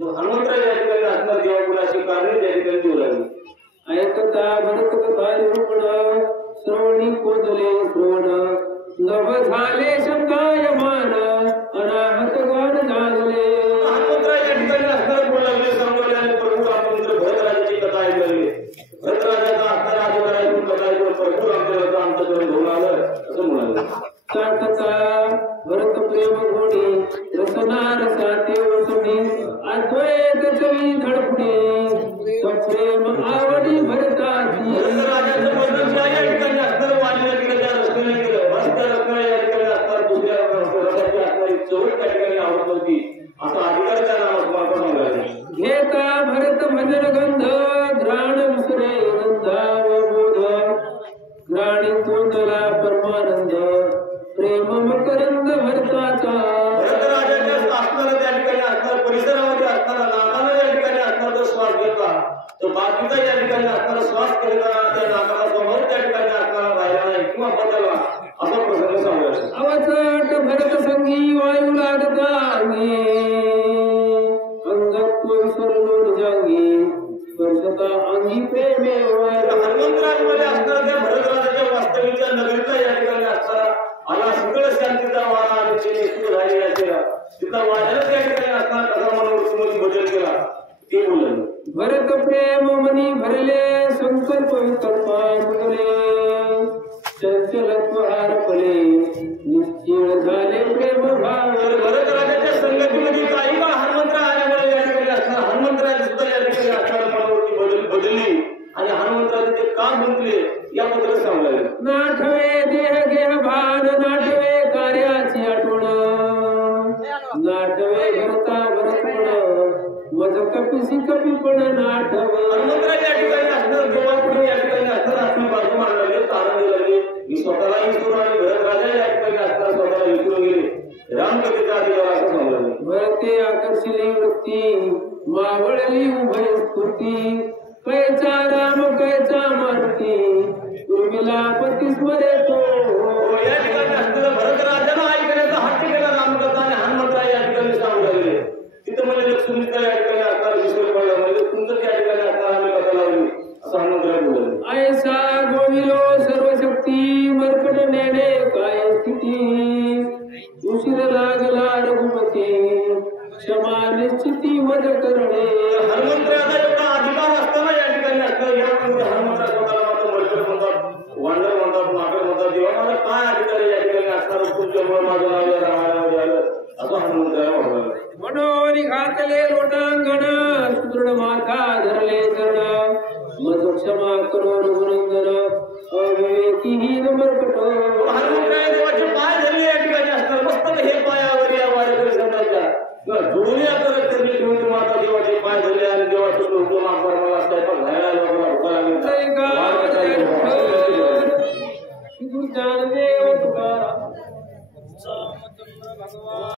हनुमंतराव या ठिकाणी असणार जेव्हा कुणाची कारणे त्या ठिकाणी देऊ लागली ऐकता भरत कथा निरूपण श्रवणी कोदले श्रवण नभ झाले शब्दायमान अनाहत गान जागले हनुमंतराव या ठिकाणी असणार बोलू लागले सांगले आणि प्रभू रामचंद्र भरतराजाची कथा ऐकली भरतराजाचा असणारा अधिकार ऐकून कथा ऐकून प्रभू रामचंद्राचा आमच्याकडून घेऊन आलं असं म्हणाले साठता भरत प्रेम गोडी रसना रसाते वसुनी अद्वैत चवी धडपणे सप्रेम आवडी भरताची भरतराजाचं वर्णन या ठिकाणी असणार वाणीला गेलं त्या रस्त्याने गेलं मस्त रस्त्याला या ठिकाणी असणार दुसऱ्या रस्त्याची असणारी चवट त्या ठिकाणी आवडत होती असा अधिकार त्या नामात सांगायचे घेता भरत भजन गंध घ्राण विसरे गंधावबोध घ्राणी तोंडला परमानंद प्रेम मकरंद भरताचा भरतराजाच्या असणारा त्या ठिकाणी असणार परिसरामध्ये असणारा नाकाला या ठिकाणी असणार जर श्वास घेतला तर बाकीचा या ठिकाणी असणारा श्वास केला त्या नाकाला समोर त्या ठिकाणी असणारा राहिला नाही किंवा बदलला असा प्रसंग सांगायचा अवचट भरत संगी वायू लागता अंगी अंगत्व विसरलो जागी स्पर्शता अंगी प्रेमे हनुमंतराजमध्ये असणारा त्या भरतराजाच्या वास्तविकच्या नगरीचा या ठिकाणी असणारा आला सगळं शांतीचा वारा आणि सुरू झालेला असेल तिथं वाऱ्याला त्या ठिकाणी असणार कसा मनोवृत्तीमध्ये बदल केला ते बोललं भरत प्रेम मनी भरले संकल्प विकल्पा मुगले चंचलत्व हारपले निश्चळ झाले प्रेम भाव भरतराजाच्या संगतीमध्ये काही काळ हनुमंतराव आल्यामुळे या ठिकाणी असणार हनुमंतराज सुद्धा या ठिकाणी असणार मनोवृत्ती बदलली आणि हनुमंतराज ते का बदलले याबद्दल सांगायला नाठवे देह गेह भान नाठवे कार्याची आठवण नाठवे भरता भरतपण मज कपिसी कपीपण नाठवे हनुमंतराज या ठिकाणी असणार देवापुढे या ठिकाणी असणार आपली बाजू मांडले तारण दिले मी स्वतःला विसरून आणि भरतराजा या ठिकाणी असणार स्वतःला विसरून गेले रामकथेचा अधिकार असं सांगले भरते आकर्षिली वृत्ती मावळली उभय स्फूर्ती कैचा राम कैचा मारुती उर्मिला पती स्मरे तो या ठिकाणी असलेला भरतराजाला ऐकण्याचा हट्ट केला रामकथा आणि हनुमंतराव या ठिकाणी सांगू लागले तिथं म्हणजे सुनीता या ठिकाणी असणार विसर पडला म्हणजे तुमचं त्या ठिकाणी असणार आम्ही कथा लावली असं हनुमंतराव बोलले ऐसा गोविलो सर्वशक्ती मरकट नेणे काय स्थिती उशीर लागला रघुपती क्षमा निश्चिती वध करणे हनुमंतरावचा एवढा अधिकार असताना या ठिकाणी असणार यामध्ये हनुमंतराव स्वतःला मात्र मर्चट म्हणतात वांडर म्हणतात नाटक म्हणतात जेव्हा माझा काय अधिकार या ठिकाणी असणार तुमच्यामुळे माझं नाव या रामायणामध्ये आलं असं हनुमंतराव म्हणाला मनोनी घातले लोटांगण सुदृढ माथा धरले चरण मज क्षमा करो रघुनंदन अविवेकीहीन मरकट हनुमंतराव देवाचे पाय धरले या ठिकाणी असणार मस्त हे पायावर या वाड्याकडे समजायच्या जुळल्या करत त्यांनी ठेवून माता देवाचे पाय धरले आणि देवाचे हुकूम आमदार मला स्वयंपाक घालायला लोकांना भुका लागली जानवे